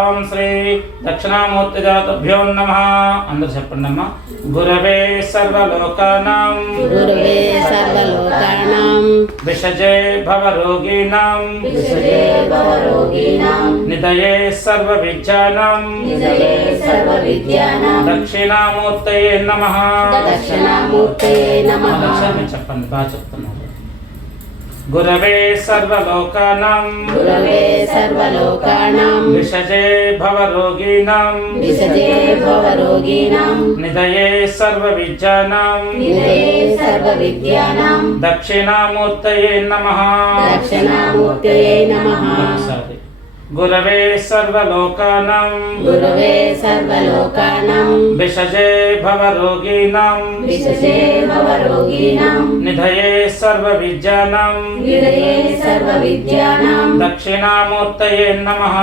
ఓం శ్రీ దక్షిణామూర్తిదాతభ్యో నమః. అందరూ చెప్పండి అమ్మా. గురవే సర్వలోకానాం విషజే భవరోగిణాం నిదయే సర్వవిద్యానాం దక్షిణామూర్తయే నమః. చెప్పండి, బాగా చెప్తున్నారు. గురవే సర్వలోకానాం విషజే భవరోగిణాం నిదయే సర్వవిద్యానాం దక్షిణామూర్తయే నమః. ఒకసారి గురవే సర్వలోకానాం విషజే భవరోగిణాం నిధయే సర్వవిద్యానాం దక్షిణామూర్తయే నమః.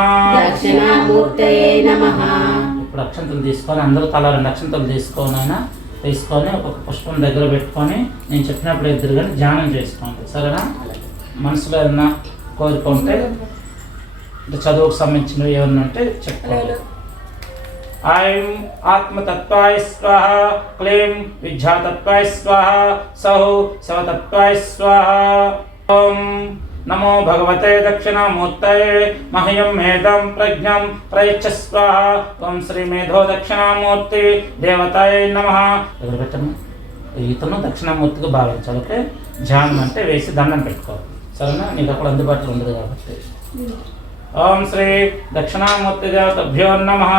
ఇప్పుడు అక్షంతలు తీసుకొని అందరూ తల 2 అక్షంతలు తీసుకొని ఒక పుష్పం దగ్గర పెట్టుకొని నేను చెప్పినప్పుడు ఎదురుగానే ధ్యానం చేసుకోండి, సరేనా? మనసులో ఏదైనా కోరిక ఉంటే చదువుకు సంబంధించినవి ఏమన్నా ఉంటే చెప్పుకోండి. ఐం ఆత్మతత్వాయ స్వాహ, క్లీం విద్యాతత్వాయ స్వాహ, సౌ శివతత్వాయ స్వాహ. ఓం నమో భగవతే దక్షిణామూర్తయే మహ్యం మేధం ప్రజ్ఞం ప్రయచ్చ స్వాహ. ఓం శ్రీ మేధో దక్షిణామూర్తి దేవతాయే నమః. పెట్టము. ఇతను దక్షిణామూర్తిగా భావించాలి. ఓకే, ధ్యానం అంటే వేసి దండం పెట్టుకోవాలి, సరేనా? నీకు అప్పుడు అందుబాటులో ఉండదు కాబట్టి. ఓం శ్రీ దక్షిణామూర్తిదేవతాభ్యో నమః.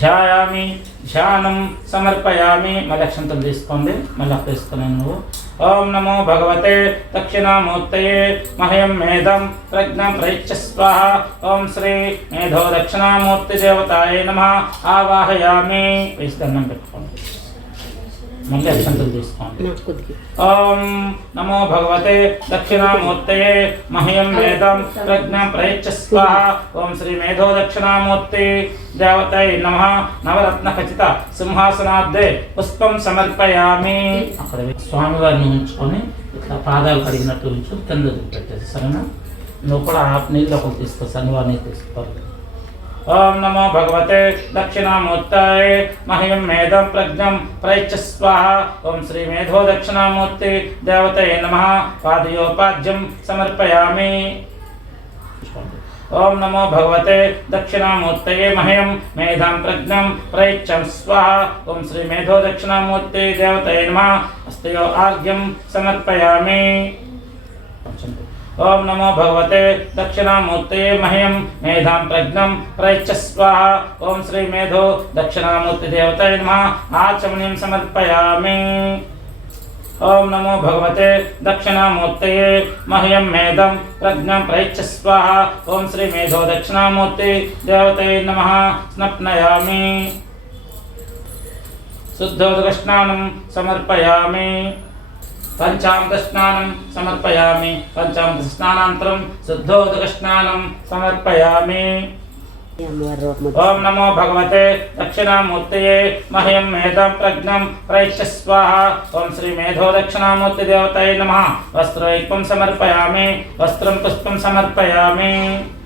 ధ్యాయామి, ధ్యానం సమర్పయామి. మళ్ళీ అక్షంతలు తీసుకోండి, మళ్ళీ అప్పుడు తీసుకున్నాను నువ్వు. ఓం నమో భగవతే దక్షిణామూర్తయే మహ్యం మేధం ప్రజ్ఞం ప్రయచ్చ స్వాహ. ఓం శ్రీ మేధో దక్షిణామూర్తి దేవతాయే నమః. ఆవాహయామి. వేసి దండం పెట్టుకోండి, మళ్ళీ అక్షంతలు తీసుకోండి. ఓం నమో భగవతే దక్షిణామూర్తయే మహ్యం మేధం ప్రజ్ఞం ప్రయచ్చ స్వాహ. ఓం శ్రీ మేధో దక్షిణామూర్తి దేవతాయే నమః. నవరత్న ఖచిత సింహాసనార్థే పుష్పం సమర్పయామి. అక్కడ స్వామివారిని ఉంచుకొని ఇట్లా పాదాలు కడిగినట్టు ఉంచు, కింద పెట్టేసి, సరేనా? నువ్వు కూడా నీళ్ళు ఒకటి తీసుకో, శనివారిని తీసుకోవాలి. ఓం నమో భగవతే దక్షిణామూర్తయే మహ్యం మేధం ప్రజ్ఞం ప్రయచ్చ స్వాహ. ఓం శ్రీ మేధో దక్షిణామూర్తి దేవతయే నమః. పాదయోపాద్యం సమర్పయామి. ఓం నమో భగవతే దక్షిణామూర్తయే మహ్యం మేధం ప్రజ్ఞం ప్రయచ్చం స్వాహ. ఓం శ్రీ మేధో దక్షిణామూర్తి దేవతయే నమః. హస్తయో ఆర్ఘ్యం సమర్పయామి. ఓం నమో భగవతే దక్షిణామూర్తయే మహ్యం మేధాం ప్రజ్ఞం ప్రయచ్చ స్వాహ. ఓం శ్రీ మేధో దక్షిణామూర్తి దేవతాయే నమః. ఆచమనీయం సమర్పయామి. ఓం నమో భగవతే దక్షిణామూర్తయే మహ్యం మేధం ప్రజ్ఞం ప్రయచ్చ స్వాహ. ఓం శ్రీ మేధో దక్షిణామూర్తి దేవతాయే నమః. స్నప్నయామి. శుద్ధోదకస్నానం సమర్పయామి. పంచామృత స్నానం సమర్పయామి. పంచామృత స్నానానంతరం శుద్ధోదక స్నానం సమర్పయామి. ఓం నమో భగవతే దక్షిణామూర్తయే మహ్యం మేధం ప్రజ్ఞం ప్రయచ్చ స్వాహ. ఓం శ్రీ మేధో దక్షిణామూర్తి దేవతాయే నమః. వస్త్రైక్యం సమర్పయామి. వస్త్రం పుష్పం సమర్పయామి.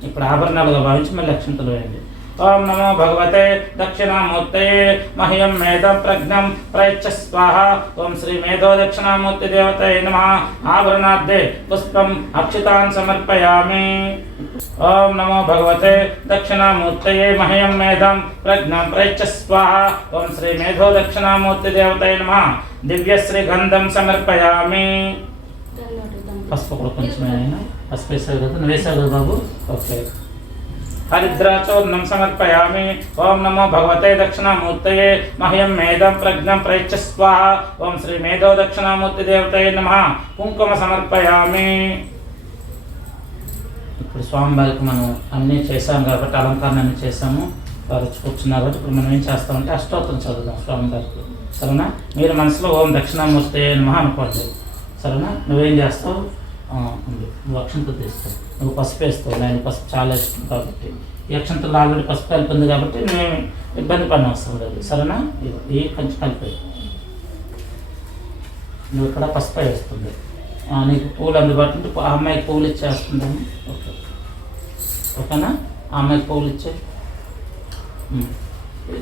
ఇప్పుడు ఆభరణాలుగా భావించి మళ్ళీ అక్షంతలు వేయండి. ఓం నమో భగవతే దక్షిణామూర్తయే మహ్యం మేధం ప్రజ్ఞం ప్రయచ్చ స్వాహ. ఓం శ్రీ మేధో దక్షిణామూర్తి దేవతాయే నమః. ఆభరణార్థే పుష్పం అక్షితాన్ సమర్పయామి. ఓం నమో భగవతే దక్షిణామూర్తయే మహ్యం మేధం ప్రజ్ఞం ప్రయచ్చ స్వాహ. ఓం శ్రీ మేధో దక్షిణామూర్తి దేవతాయే నమః. దివ్యశ్రీ గంధం సమర్పయామి. పసుపు కూడా కొంచెం పసుపు వేసావు కదా, నువ్వు వేసావు కదా బాబు? ఓకే. హరిద్రాచూర్ణం సమర్పయామి. ఓం నమో భగవతే దక్షిణామూర్తయే మహ్యం మేధం ప్రజ్ఞం ప్రయచ్చ స్వాహ. ఓం శ్రీ మేధో దక్షిణామూర్తి దేవతాయే నమః. కుంకుమ సమర్పయామి. ఇప్పుడు స్వామివారికి మనం అన్నీ చేసాం కాబట్టి, అలంకరణ అన్నీ చేసాము, వారు కూర్చున్నారు కాబట్టి ఇప్పుడు మనం ఏం చేస్తామంటే అష్టోత్తరం చదువుదాం స్వామివారికి, సరేనా? మీరు మనసులో ఓం దక్షిణామూర్తి నమః అనుకోండి, సరేనా? నువ్వేం చేస్తావు? నువ్వు అక్షంతలు తీస్తావు, నువ్వు పసుపు వేస్తావు. నేను పసుపు చాలా ఇష్టం కాబట్టి, ఈ అక్షంతలు ఆల్రెడీ పసుపు కలిపింది కాబట్టి మేము ఇబ్బంది పడిన అవసరం లేదు, సరేనా? ఇది కొంచెం కలిపి నువ్వు ఇక్కడ పసుపు వేస్తుంది. నీకు పూలు అందుబాటు ఉంటే ఆ అమ్మాయికి పూలు ఇచ్చేస్తుందని. ఓకే ఓకేనా? ఆమె పూలు ఇచ్చే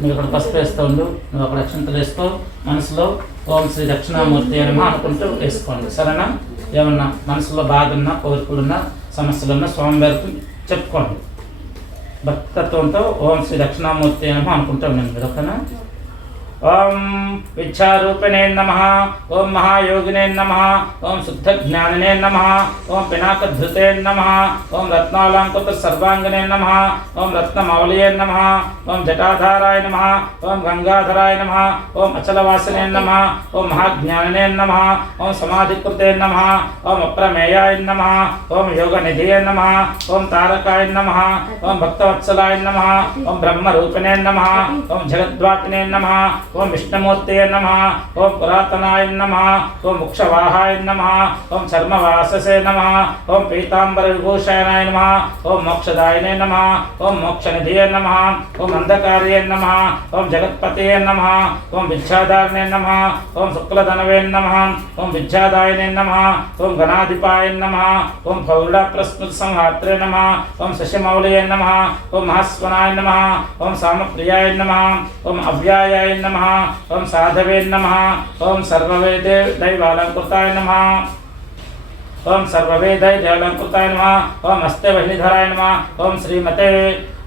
నువ్వు ఇక్కడ పసుపు వేస్తూ ఉండు, నువ్వు అక్కడ అక్షంతలు వేసుకో, మనసులో ఓం శ్రీ దక్షిణామూర్తి అని అనుకుంటూ వేసుకోండి. సరేనా? ఏమన్నా మనసులో బాధ ఉన్నా, కోరికలున్నా, సమస్యలున్నా స్వామివారికి చెప్పుకోండి. భక్తత్వంతో ఓం శ్రీ దక్షిణామూర్తి అని అనుకుంటూ ఉన్నాను మీరు. ఓకేనా? ఓం విద్యారూపిణే నమః, ఓం మహాయోగినే నమః, ఓం శుద్ధజ్ఞానినే నమః, ఓం పినాకధృతే నమః, ఓం రత్నాలంకృత సర్వాంగినే నమః, ఓం రత్నమౌళియే నమః, ఓం జటాధారాయ నమః, ఓం గంగాధరాయ నమః, ఓం అచలవాసినే నమః, ఓం మహాజ్ఞానినే నమః, ఓం సమాధికృతే నమః, ఓం అప్రమేయాయ నమః, ఓం యోగనిధియే నమః, ఓం తారకాయ నమః, ఓం భక్తవత్సలాయ నమః, ఓం బ్రహ్మరూపిణే నమః, ఓం జగద్వాపినే నమః, ఓం విష్ణుమూర్తయే నమః, ఓం పురాతనాయ నమః, ఓం ముక్షవాహాయ నమః, ఓం చర్మవాససే నమః, ఓం పీతాంబర విభూషణాయ నమః, ఓం మోక్షదాయినే నమః, ఓం మోక్షనిధియే నమః, ఓం అంధకార్యే నమః, ఓం జగత్పతయే నమః, ఓం విద్యాధారణే నమః, ఓం శుక్లధనవే నమః, ఓం విద్యాదాయినే నమః, ఓం గణాధిపాయ నమః, ఓం పౌరుడ ప్రస్మృత సంహాత్రే నమః, ఓం శశిమౌళయే నమః, ఓం మహాస్వనాయ నమః, ఓం సామప్రియాయ నమః, ఓం అవ్యాయాయ నమః, ఓం సాధవే నమః, ఓం సర్వవేదే దైవాలంకృతాయ నమః, ఓం సర్వవేదై దైవాలంకృతాయ నమః, ఓం హస్తే వహ్నిధరాయ నమః, ఓం శ్రీమతే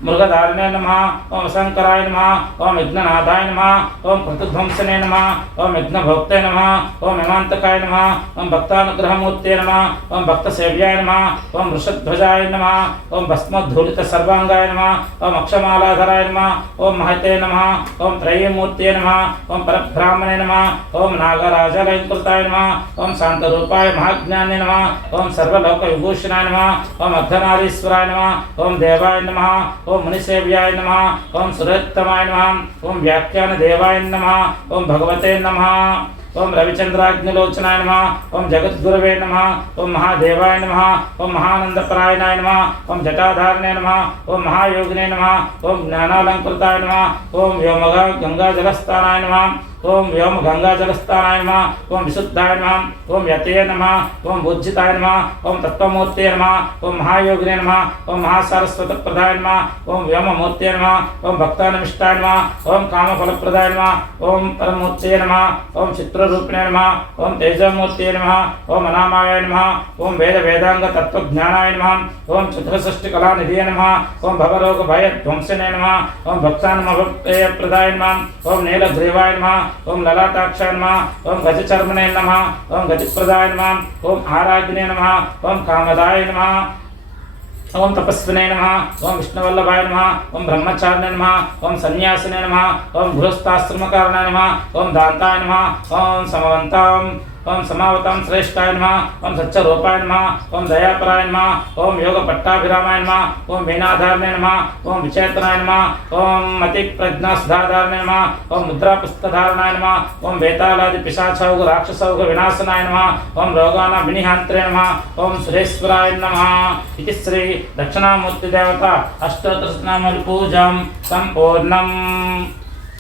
మృగధారిణే నమః, ఓం శంకరాయ నమః, ఓం విఘ్ననాథాయ నమః, ఓం కృతధ్వంసనే నమః, ఓం విఘ్నభోక్తే నమః, ఓం హిమాంతకాయ నమః, ఓం భక్తానుగ్రహమూర్తే నమః, ఓం భక్తసేవ్యాయ నమః, ఓం వృషధ్వజాయ నమః, ఓం భస్మోద్ధూళిత సర్వాంగాయ నమః, ఓం అక్షమాలాధరాయ నమః, ఓం మహతే నమః, ఓం త్రయీమూర్తే నమః, ఓం పరబ్రాహ్మణే నమః, ఓం నాగరాజాలంకృతాయ నమః, ఓం శాంతరూపాయ మహాజ్ఞానే నమః, ఓం సర్వలోక విభూషణాయ నమః, ఓం అర్ధనారీశ్వరాయ నమః, ఓం దేవాయ నమః, ఓం మునిసేవ్యాయ నమః, ఓం సురోత్తమాయ నమః, ఓం వ్యాఖ్యాన దేవాయ నమః, ఓం భగవతే నమః, ఓం రవిచంద్రాగ్నిలోచనాయ నమః, ఓం జగద్గురవే నమః, ఓం మహాదేవాయ నమః, ఓం మహానందపరాయణాయ నమః, ఓం జటాధారణే నమః, ఓం మహాయోగినే నమః, ఓం జ్ఞానాలంకృతాయ నమః, ఓం వ్యోమగ గంగాజలస్థానాయ నమః, ఓం వ్యోమ గంగాజలస్థానాయ నమః, ఓం విశుద్ధాయ నమః, ఓం యతయే నమః, ఓం బుజ్జితాయ నమః, ఓం తత్వమూర్తే నమః, ఓం మహాయోగినే నమః, ఓం మహాసరస్వతప్రదాయ నమః, ఓం వ్యోమమూర్తే నమః, ఓం భక్తానమిష్టాయ నమః, ఓం కామఫలప్రదాయ నమః, ఓం పరమూర్తే నమః, ఓం చిత్రరూపిణే నమః, ఓం తేజమూర్తే నమః, ఓం అనామాయ నమః, ఓం వేద వేదాంగ తత్వజ్ఞానాయ నమః, ఓం చతుర్షష్టి కళానిధియే నమః, ఓం భవరోగ భయ ధ్వంసనే నమః, ఓం భక్తానమభక్తేయప్రదాయ నమః, ఓం నీలగ్రీవాయ నమః, ఓం లలాటాక్షాయ నమః, ఓం గజచర్మణే నమః, ఓం గజప్రదాయ నమః, ఓం ఆరాగ్నే నమః, ఓం కామదాయ నమః, ఓం తపస్వినే నమః, ఓం విష్ణువల్లభాయ నమః, ఓం బ్రహ్మచారిణే నమః, ఓం సన్యాసినే నమః, ఓం గృహస్థాశ్రమకారణాయ నమః, ఓం దాంతాయ నమః, ఓం సమవంతాం, ఓం సమావతాం శ్రేష్ఠాయ నమః, ఓం సత్యరూపాయ నమః, ఓం దయాపరాయ నమః, ఓం యోగ పట్టాభిరామాయ నమః, ఓం వీణాధారణే నమః, ఓం విచేతనాయ నమః, ఓం మతి ప్రజ్ఞాసుధాధారణే నమః, ఓం ముద్రాపుస్తధారణాయ నమః, ఓం వేతాళాది పిశాచౌఘ రాక్షసౌఘ వినాశనాయ నమః, ఓం రోగానాం వినిహాంత్రే నమః, ఓం సురేశ్వరాయ నమః. ఇది శ్రీ దక్షిణామూర్తి దేవత అష్టోత్తరనామాల పూజం సంపూర్ణం.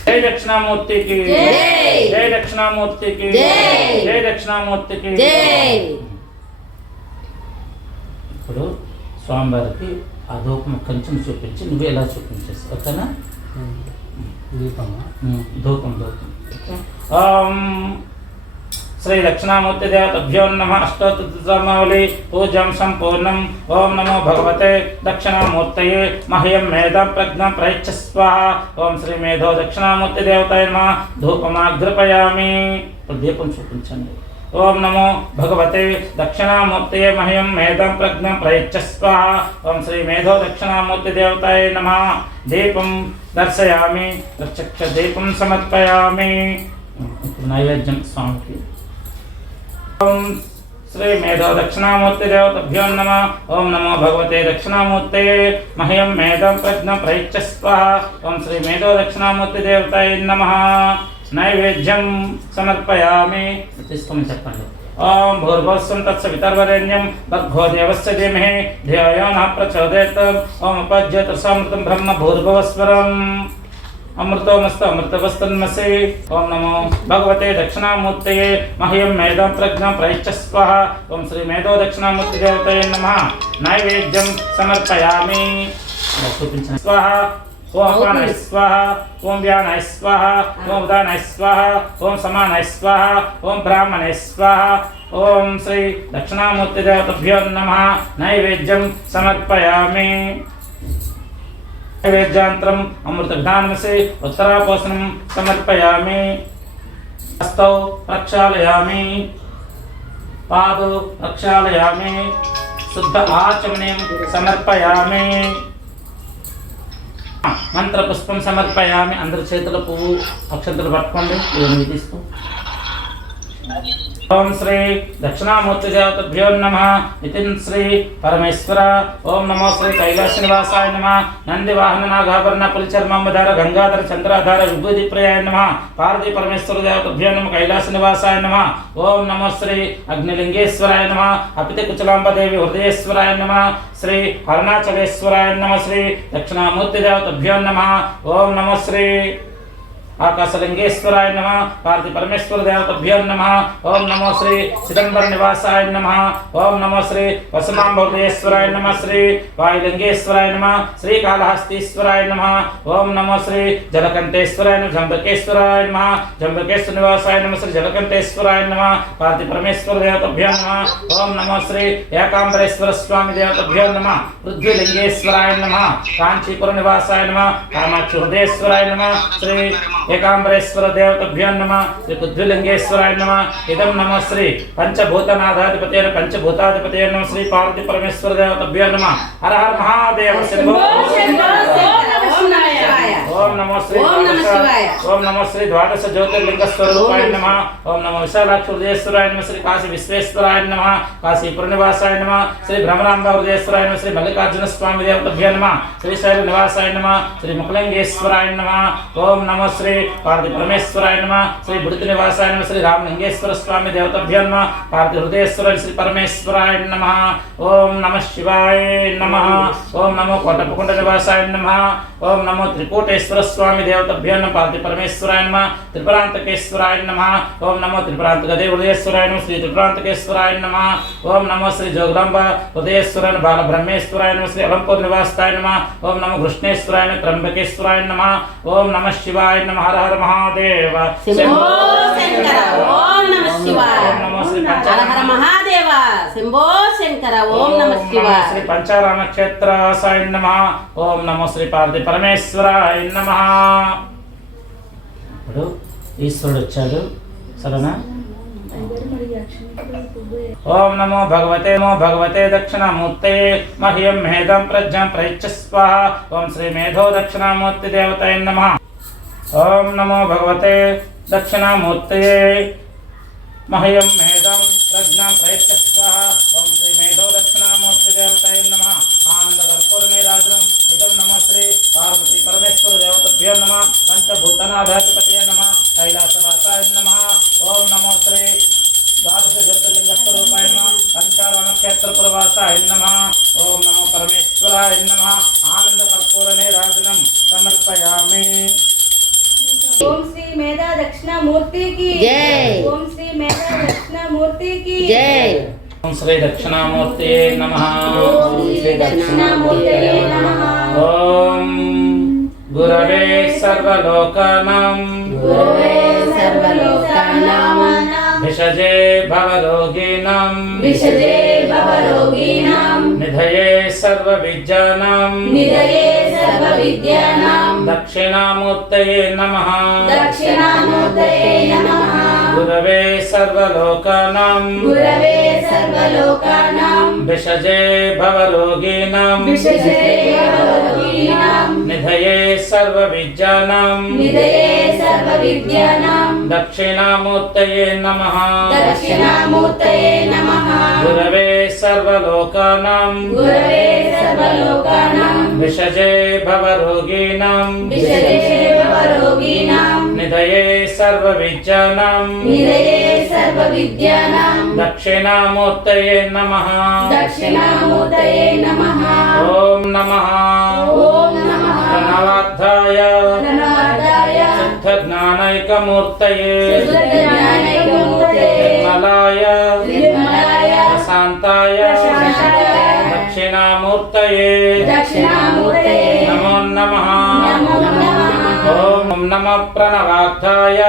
జై దక్షిణామూర్తికి జై దక్షిణామూర్తికి జై దక్షిణామూర్తికి. ఇప్పుడు స్వామివారికి ఆ ధూపం కొంచెం చూపించి నువ్వు ఎలా చూపించేసి ఓకేనా? ధూపం ఓం శ్రీ దక్షిణామూర్తి దేవతభ్యో నమః. అష్టోత్తరనామావళి పూజం సంపూర్ణం. ఓం నమో భగవతే దక్షిణామూర్తయే మహ్యం మేధం ప్రజ్ఞం ప్రయచ్చ స్వాహా. ఓం శ్రీ మేధో దక్షిణామూర్తి దేవతాయ నమః. ధూపమాగ్రపయామి. దీపం చూపించండి. ఓం నమో భగవతే దక్షిణామూర్తయే మహ్యం మేధం ప్రజ్ఞం ప్రయచ్చ స్వాహా. ఓం శ్రీ మేధో దక్షిణామూర్తి దేవతాయ నమః. దీపం దర్శయామి. ప్రత్యక్ష దీపం సమర్పయామి. నైవేద్యం స్వామికి. ఓం శ్రీ మేధో దక్షిణామూర్తి దేవతభ్యో నమః. ఓం నమో భగవతే దక్షిణామూర్తయే మహ్యం మేధం ప్రజ్ఞం ప్రయచ్చ స్వాహా. ఓం శ్రీ మేధో దక్షిణామూర్తి దేవతాయ నమః. నైవేద్యం సమర్పయామి. తీసుకోమని చెప్పండి. ఓం భూర్భువస్సుం తత్సవితర్వరేణ్యం భర్గో దేవస్య ధీమహి ధియో యో నః ప్రచోదయాత్. ఓం ఉపజ్యోతిరసామృతం బ్రహ్మ భూర్భువస్వరం. అమృతోమస్తు అమృతవస్తన్మసి. ఓం నమో భగవతే దక్షిణామూర్తయే మహ్యం మేధం ప్రజ్ఞం ప్రయచ్చ స్వాహా. ఓం శ్రీ మేధో దక్షిణామూర్తి దేవతాయ నమః. నైవేద్యం సమర్పయామి. చూపించిన స్వాహ ఓం అపానాయ స్వాహ ఓం వ్యానాయ స్వాహ ఓం ఉదానాయ స్వాహ ఓం సమానాయ స్వాహ ఓం బ్రాహ్మణాయ స్వాహ ఓం శ్రీ దక్షిణామూర్తి దేవతభ్యో నమః నైవేద్యం సమర్పయామి నైవేద్యాంతరం అమృతఘ్నానమసి ఉత్తరాపోసనం సమర్పయామి హస్తౌ ప్రక్షాళయామి పాదౌ ప్రక్షాళయామి శుద్ధ ఆచమనీయం సమర్పయామి మంత్రపుష్పం సమర్పయామి అందరి చేతుల పువ్వు అక్షంతలు పట్టుకోండి ఇవన్నీ తీసుకో ఓం శ్రీ దక్షిణామూర్తి దేవతభ్యో నమః నితిన్ శ్రీ పరమేశ్వర ఓం నమో శ్రీ కైలాస నివాసాయ నమః నంది వాహన నాగాభరణ పులిచర్మధార గంగాధర చంద్రాధార విభూతి ప్రియాయ నమః పార్వతీ పరమేశ్వర దేవతభ్యో నమః కైలాస నివాసాయ నమః ఓం నమో శ్రీ అగ్నిలింగేశ్వరాయ నమః అపిత కుచలాంబదేవి హృదయేశ్వరాయ నమః శ్రీ అరుణాచలేశ్వరాయ నమః శ్రీ దక్షిణామూర్తి దేవతభ్యో నమః ఓం నమో శ్రీ ఆకాశలింగేశ్వరాయ నమః పార్వతీ పరమేశ్వర దేవతభ్యో నమః ఓం నమో శ్రీ చిదంబర నివాసాయ నమః ఓం నమో శ్రీ వసమాంబోదయేశ్వరాయ నమః శ్రీ వాయులింగేశ్వరాయ నమః శ్రీ కాళహస్తీశ్వరాయ నమః ఓం నమో శ్రీ జలకంఠేశ్వరాయ నమః జంబకేశ్వరాయ నమః జంబకేశ్వర నివాసాయ నమః శ్రీ జలకంఠేశ్వరాయ నమః పార్వతీ పరమేశ్వర దేవతభ్యో నమః ఓం నమో శ్రీ ఏకాంబరేశ్వర స్వామి దేవతభ్యో నమః పృథ్వీలింగేశ్వరాయ నమః కాంచీపుర నివాసాయ నమః కామాక్షి హృదయేశ్వరాయ నమః శ్రీ ఏకాంబరేశ్వర దేవతభ్యో నమః శ్రీ పృథ్వీలింగేశ్వరాయ నమః ఇదం నమః శ్రీ పంచభూతనాథాధిపతేన పంచభూతాధిపతేన నమః శ్రీ పార్వతీ పరమేశ్వర దేవతభ్యో నమః హర హర మహాదేవ శంభో ఓం నమో శ్రీ ఓం నమో శ్రీ ద్వాదశ జ్యోతిర్లింగ స్వరూపాయ నమః ఓం నమో విశాలాక్ష హృదయేశ్వరాయ నమః శ్రీ కాశీ విశ్వేశ్వరాయ నమః కాశీపుర నివాసాయ నమః శ్రీ భ్రమరాంబ హృదయేశ్వరాయ నమః శ్రీ మల్లికార్జున స్వామి దేవతభ్యో నమః శ్రీశైల నివాసాయ నమః శ్రీ ముఖలింగేశ్వరాయ నమః ఓం నమో శ్రీ పార్వతీ పరమేశ్వరాయ నమః శ్రీ బుడితి నివాసాయ నమః శ్రీ రామలింగేశ్వర స్వామి దేవతభ్యో నమః పార్వతీ హృదయేశ్వరాయ శ్రీ పరమేశ్వరాయ నమః ఓం నమః శివాయ నమః ఓం నమో కోటప్పకొండ నివాసాయ నమః ఓం నమో త్రికూటేశ్వర స్వామి దేవతభ్యో నమః పార్వతీ పరమేశ్వరాయ నమః త్రిపురాంతకేశ్వరాయ నమః ఓం నమో త్రిపురాంతకదే హృదయేశ్వరాయ నమః శ్రీ త్రిపురాంతకేశ్వరాయ నమః ఓం నమో శ్రీ జోగులాంబ హృదయేశ్వరాయ బాల బ్రహ్మేశ్వరాయ నమః శ్రీ అలంపూర్ నివాసాయ నమః ఓం నమో కృష్ణేశ్వరాయ నమః త్రంబకేశ్వరాయ నమః ఓం నమః శివాయ నమః హర హర మహాదేవ శంభో శంకర ఓం నమః శివాయ ఓం నమో శ్రీ హర హర మహాదేవ శంభో శంకర ఓం నమః శివాయ శ్రీ పంచారామ క్షేత్రాసాయ నమః ఓం నమో శ్రీ పార్వతీ పరమేశ్వరాయ నమః ఇప్పుడు ఈశ్వరుడు వచ్చాడు సరేనా ఓం నమో భగవతే దక్షిణామూర్తే మహ్యం మేధం ప్రజ్ఞాం ప్రయచ్చ స్వాహ ఓం శ్రీ మేధో దక్షిణామూర్తి దేవతాయ నమః ఓం నమో భగవతే దక్షిణామూర్తే మహ్యం మేధం ప్రజ్ఞాం ప్రయచ్చ స్వాహ ఓం శ్రీ మేధో దక్షిణామూర్తి దేవతాయ నమః ఆనంద కర్పూర నీరాజనం ఇదం నమః శ్రీ పార్వతీ పరమేశ్వర దేవతభ్యో నమః పంచభూతనాథాధిపతయే నమః కైలాసవాసాయ నమః ఓం నమో శ్రీ ద్వాదశ జ్యోతిర్లింగ స్వరూపాయ నమః పంచారామ క్షేత్రపురవాసాయ నమః ఓం నమో పరమేశ్వరాయ నమః ఆనంద కర్పూర నీరాజనం సమర్పయామి ఓం శ్రీ మేధా దక్షిణామూర్తి కి జై. ఓం శ్రీ మేధా దక్షిణామూర్తి కి జై ఓం శ్రీ దక్షిణామూర్తి నమః ఓం శ్రీ దక్షిణామూర్తయే నమః ఓం గురవే సర్వలోకానాం గురవే సర్వలోకానాం భిషజే భవరోగిణాం విషజే భవరోగిణాం నిధయే సర్వవిద్యానాం నిదయే సర్వవిద్యానాం దక్షిణామూర్తయే నమః దక్షిణామూర్తయే నమః గురవే సర్వలోకానాం గురవే సర్వలోకానాం భిషజే భవరోగిణాం విషజే భవరోగిణాం నిధయే సర్వవిద్యానాం నిదయే సర్వవిద్యానాం దక్షిణామూర్తయే నమః దక్షిణామూర్తయే నమః గురవే సర్వలోకానాం గురవే సర్వలోకానాం విషజే భవరోగిణాం విషజే భవరోగిణాం నిధయే సర్వవిద్యానాం నిదయే సర్వవిద్యానాం దక్షిణామూర్తయే నమః దక్షిణామూర్తయే నమః ఓం నమః ఓం నమః ప్రణవార్థాయ ప్రణవాదాయ శుద్ధజ్ఞానైకమూర్తయే శుద్ధజ్ఞానైకమూర్తయే నిర్మలాయ నిర్మలాయ ప్రశాంతాయ ప్రశాంతాయ దక్షిణామూర్తయే దక్షిణామూర్తయే ఓం నమః ప్రణవార్థాయ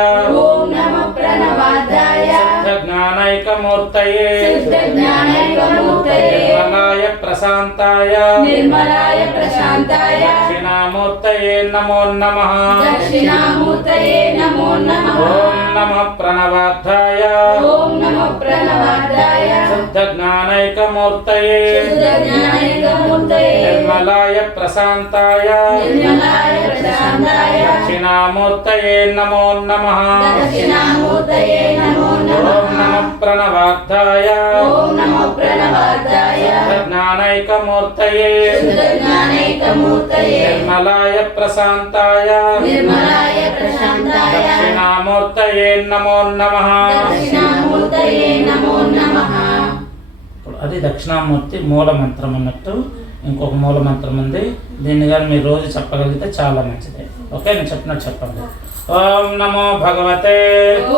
ఓం నమః ప్రణవార్థాయ సిద్ధజ్ఞానైకమూర్తయే సిద్ధజ్ఞానైకమూర్తయే నిర్మలాయ ప్రశాంతాయ నిర్మలాయ ప్రశాంతాయ దక్షిణామూర్తయే నమో నమః దక్షిణామూర్తయే నమో నమః ఓం నమః ప్రణవార్థాయ ఓం నమః ప్రణవార్థాయ సిద్ధజ్ఞానైకమూర్తయే సిద్ధజ్ఞానైకమూర్తయే నిర్మలాయ ప్రశాంతాయ నిర్మలాయ ప్రశాంతాయ దక్షిణామూర్తయే నమో నమః దక్షిణామూర్తయే నమో ఓం నమః నమః ప్రణవార్థాయ ఓం నమః ప్రణవార్థాయ సిద్ధజ్ఞానైకమూర్తయే సిద్ధజ్ఞానైకమూర్తయే నిర్మలాయ ప్రశాంతాయ నిర్మలాయ ప్రశాంతాయ దక్షిణామూర్తయే నమో నమః దక్షిణామూర్తయే నమో నమః. అది దక్షిణామూర్తి మూల మంత్రం అన్నట్టు. ఇంకొక మూల మంత్రం ఉంది, దీన్ని కానీ మీరు రోజు చెప్పగలిగితే చాలా మంచిది. ఓకే, నేను చెప్పినట్టు చెప్పండి. ఓం నమో భగవతే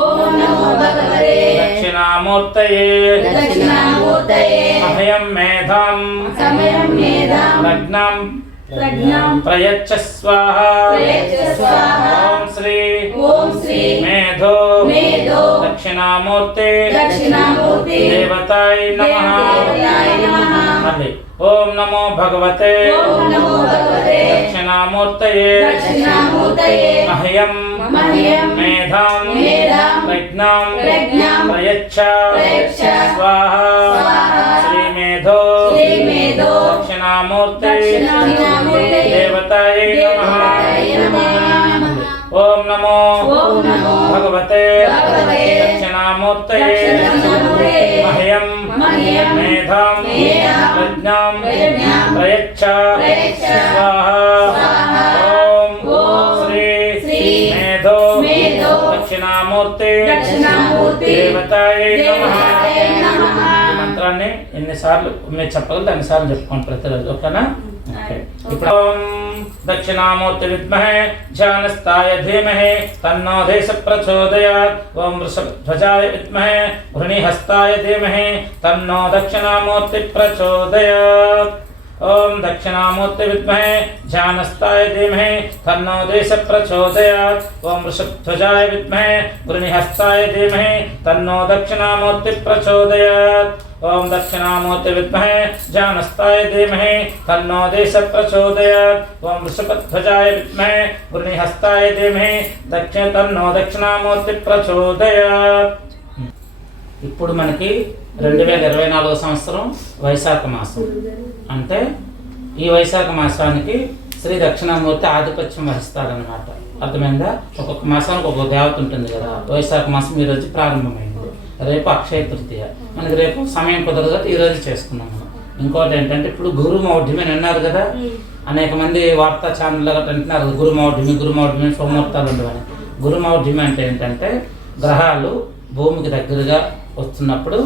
ఓం నమో భగవతే దక్షిణామూర్తయే దక్షిణామూర్తయే అభయం మేధాం సమయం మేధాం లగ్నం ప్రజ్ఞాం ప్రయచ్చ స్వాహా ప్రయచ్చ స్వాహా. ఓం శ్రీ ఓం శ్రీ మేధో మేధో దక్షిణామూర్తి దక్షిణామూర్తి దేవతాయ నమః. దేవతాయ నమః. మళ్ళీ ఓం నమో భగవతే ఓం నమో భగవతే దక్షిణామూర్తయే దక్షిణామూర్తయే మహ్యం మహ్యం మేధాం మేధాం ప్రజ్ఞాం ప్రజ్ఞాం ప్రయచ్చ ప్రయచ్చ స్వాహా స్వాహా. శ్రీ మేధో శ్రీమేధో దక్షిణామూర్తి దక్షిణామూర్తి దేవతాయ నమః. దేవతాయ నమః. ఓం నమో ఓం నమో భగవతే భగవతే దక్షిణామూర్తయే దక్షిణామూర్తయే మహ్యం మహ్యం మేధాం మేధాం ప్రజ్ఞాం ప్రజ్ఞాం ప్రయచ్చ ప్రయచ్చ స్వాహా. స్వాహా. ఓం ఓం శ్రీ శ్రీ మేధో మేధో దక్షిణామూర్తి దక్షిణామూర్తి దేవతాయ నమః. దేవతాయ నమః. ఈ మంత్రాన్ని ఎన్నిసార్లు మీరు చెప్పగలరు అన్నిసార్లు చెప్పుకోండి ప్రతిరోజు. ఓకేనా? ఓకే. ఇప్పుడు ఓం దక్షిణామూర్తి విద్మహే ధ్యానస్థాయ ధీమహి తన్నో దేశ ప్రచోదయాత్. ఓం వృషభధ్వజాయ విద్మహే వృణిహస్తాయ ధీమహి తన్నో దక్షిణామూర్తి ప్రచోదయాత్. ఓం దక్షిణామూర్తి విద్మహే ధ్యానస్థాయ ధీమహి తన్నో దేశ ప్రచోదయాత్. ఓం వృషభధ్వజాయ విద్మహే వృణిహస్తాయ ధీమహి తన్నో దక్షిణామూర్తి ప్రచోదయాత్. ఓం దక్షిణామూర్తి విద్మహే ధ్యానస్థాయ ధీమహి తన్నో దేశ ప్రచోదయాత్. ఓం వృషభధ్వజాయ విద్మహే వృణిహస్తాయ ధీమహి తన్నో దక్షిణామూర్తి ప్రచోదయాత్. ఇప్పుడు మనకి 2024 సంవత్సరం వైశాఖ మాసం. అంటే ఈ వైశాఖ మాసానికి శ్రీ దక్షిణామూర్తి ఆధిపత్యం వహిస్తారనమాట. అర్థమైందా? ఒక్కొక్క మాసానికి ఒక్కొక్క దేవత ఉంటుంది కదా. వైశాఖ మాసం ఈ రోజు ప్రారంభమైంది, రేపు అక్షయ తృతీయ. మనకి రేపు సమయం కుదరదు కాబట్టి ఈ రోజు చేసుకున్నాం మనం. ఇంకోటి ఏంటంటే ఇప్పుడు గురు మౌఢ్యమి అని అన్నారు కదా, అనేక మంది వార్తా ఛానల్లో గట్రా అంటున్నారు గురు మౌఢ్యమి సోమవార్తాలు ఉండవని. గురు మౌఢ్యమి అంటే ఏంటంటే గ్రహాలు భూమికి దగ్గరగా వస్తున్నప్పుడు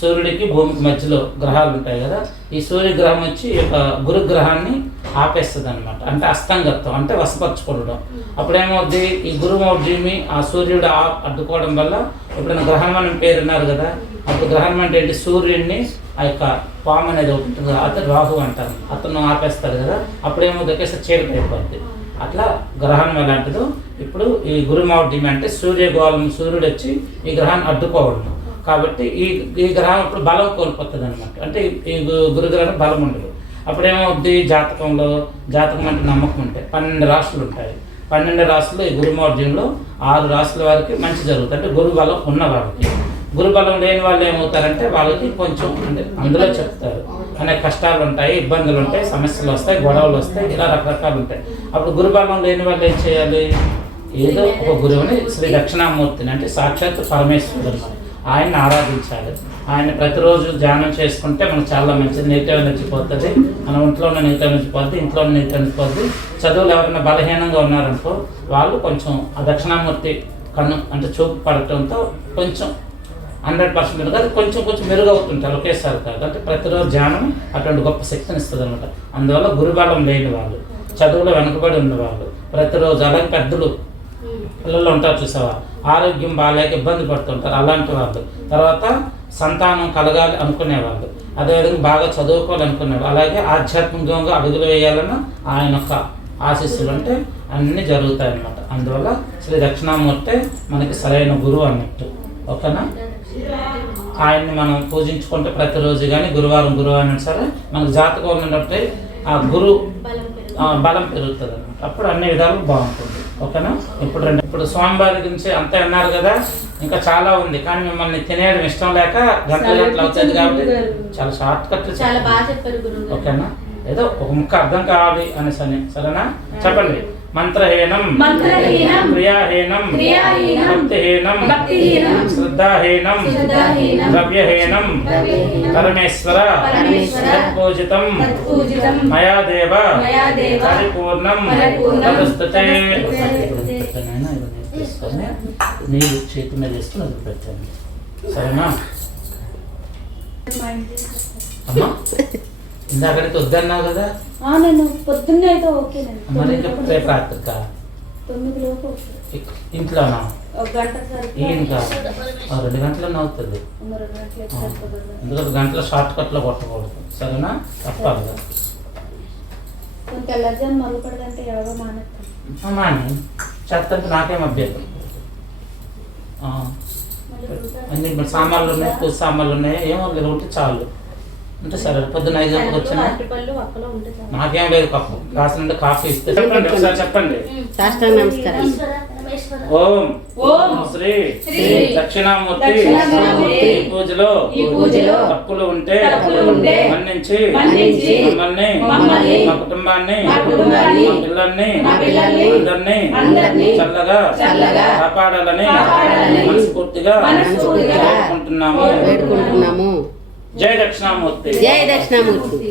సూర్యుడికి భూమికి మధ్యలో గ్రహాలు ఉంటాయి కదా, ఈ సూర్యగ్రహం వచ్చి ఈ యొక్క గురుగ్రహాన్ని ఆపేస్తుంది అనమాట. అంటే అస్తంగత్వం, అంటే వశపరచుకోవడం. అప్పుడేమవుద్ది, ఈ గురుమౌఢ్యమి ఆ సూర్యుడు అడ్డుకోవడం వల్ల ఎప్పుడైనా గ్రహణం అని పేరున్నారు కదా, అప్పుడు గ్రహణం అంటే ఏంటి, సూర్యుడిని ఆ యొక్క పాము అనేది ఒకటి ఉంటుంది, అతను రాహు అంటారు, అతను ఆపేస్తారు కదా. అప్పుడేమో ఒకేసారి చీకటి అయిపోద్ది. అట్లా గ్రహణం ఎలాంటిదో ఇప్పుడు ఈ గురుమౌఢ్యమి అంటే సూర్యుడు వచ్చి ఈ గ్రహాన్ని అడ్డుకోవడం. కాబట్టి ఈ గ్రహం ఇప్పుడు బలం కోల్పోతుంది అనమాట. అంటే ఈ గురుగ్రహం బలం ఉండదు. అప్పుడేమవుద్ది, జాతకం అంటే నమ్మకం ఉంటాయి. 12 రాశులు ఉంటాయి. 12 రాశులు ఈ గురుమౌఢ్యంలో 6 రాశుల వారికి మంచి జరుగుతుంది. అంటే గురు బలం ఉన్న వాళ్ళకి. గురు బలం లేని వాళ్ళు ఏమవుతారంటే వాళ్ళకి కొంచెం అంటే అందులో చెప్తారు అనేక కష్టాలు ఉంటాయి, ఇబ్బందులు ఉంటాయి, సమస్యలు వస్తాయి, గొడవలు వస్తాయి, ఇలా రకరకాలు ఉంటాయి. అప్పుడు గురు బలం లేని వాళ్ళు ఏం చేయాలి, ఏదో ఒక గురువుని శ్రీ దక్షిణామూర్తిని అంటే సాక్షాత్ పరమేశ్వరుడు ఆయన్ని ఆరాధించాలి. ఆయన ప్రతిరోజు ధ్యానం చేసుకుంటే మనకు చాలా మంచిది. నెగిటివ్ ఎనర్జీ పోతుంది, మన ఒంట్లో ఉన్న నెగిటివ్ ఎనర్జీ పోతుంది, ఇంట్లో ఉన్న నెగిటివ్ ఎనర్జీ పోతుంది. చదువులు ఎవరైనా బలహీనంగా ఉన్నారనుకో వాళ్ళు కొంచెం ఆ దక్షిణామూర్తి కన్ను అంటే చూపు పడటంతో కొంచెం 100% కాదు, కొంచెం మెరుగవుతుంటారు ఒకేసారి కాదు. అంటే ప్రతిరోజు ధ్యానం అటువంటి గొప్ప శక్తిని ఇస్తుంది అనమాట. అందువల్ల గురుబలం లేని వాళ్ళు, చదువులో వెనుకబడి ఉన్నవాళ్ళు ప్రతిరోజు, అలాగే పెద్దలు పిల్లలు ఉంటారు చూసావా, ఆరోగ్యం బాగాలేక ఇబ్బంది పడుతుంటారు అలాంటి వాళ్ళు, తర్వాత సంతానం కలగాలి అనుకునేవాళ్ళు, అదేవిధంగా బాగా చదువుకోవాలనుకునేవాళ్ళు, అలాగే ఆధ్యాత్మికంగా అడుగులు వేయాలన్నా ఆయన యొక్క ఆశీస్సులు ఉంటే అన్నీ జరుగుతాయి అన్నమాట. అందువల్ల శ్రీ దక్షిణామూర్తి మనకి సరైన గురువు అన్నట్టు. ఓకేనా? ఆయన్ని మనం పూజించుకుంటే ప్రతిరోజు కానీ గురువారం సరే మనకు జాతకం ఉన్నట్టే ఆ గురు బలం పెరుగుతుంది అన్నమాట. అప్పుడు అన్ని విధాలు బాగుంటుంది. ఓకేనా? ఇప్పుడు స్వామివారి గురించి అంతా అన్నారు కదా, ఇంకా చాలా ఉంది. కానీ మిమ్మల్ని తినేయడం ఇష్టం లేక గంటలు అవుతుంది కాబట్టి చాలా షార్ట్ కట్లు చాలా బాగా చెప్పారు గురువు. ఓకేనా? ఏదో ఒక ముక్క అర్థం కావాలి అనేసి అని. సరేనా? చెప్పండి. మంత్రహీనం క్రియాహీనం భక్తిహీనం శ్రద్ధాహీనం ద్రవ్యహీనం పరమేశ్వర పూజితం మయా దేవ పరిపూర్ణం తదస్తుతే. తీసుకొని నీళ్ళు చేతి మీద వేసుకుని వదిలిపెట్టాను. సరేనా అమ్మా? ఇందాకడికి వద్దన్నావు కదా, నేను పొద్దున్నే అయితే ఓకేనండి. మరి ఇంకా రేపు రాత్రిక 9 లోపు ఇంట్లోనా? ఒక గంట సరిపోతుంది. ఈయన కాదు 2 గంటలనే అవుతుంది. 2 గంటలకు సరిపోతుంది. ఎందుకంటే గంటల షార్ట్ కట్లో కొట్టకూడదు. సరేనా? తప్పదు కదా. తెల్లజాము మొదలు పడదంటే ఎవరో మానేస్తాను. మాని చెత్తంటే నాకేం అభ్యంతరం. అన్ని సామాన్లు ఉన్నాయి, పూజ సామాన్లు ఉన్నాయి, ఏమో లేదు ఉంటే చాలు. అంటే సరే పొద్దున్న 5 గంటలకు వచ్చినా నాకేం లేదు. కప్పు గ్లాస్ నుండి కాఫీ ఇస్తే చెప్పండి. ఒకసారి చెప్పండి. సాష్టాంగ నమస్కారం. ఓం శ్రీ దక్షిణామూర్తి ఈ పూజలో తప్పులు ఉంటే మన్నించి మమ్మల్ని మా కుటుంబాన్ని మా పిల్లల్ని అందరినీ చల్లగా కాపాడాలని మనస్ఫూర్తిగా వేడుకుంటున్నాము. వేడుకుంటున్నాము. జై దక్షిణామూర్తి. జై దక్షిణామూర్తి.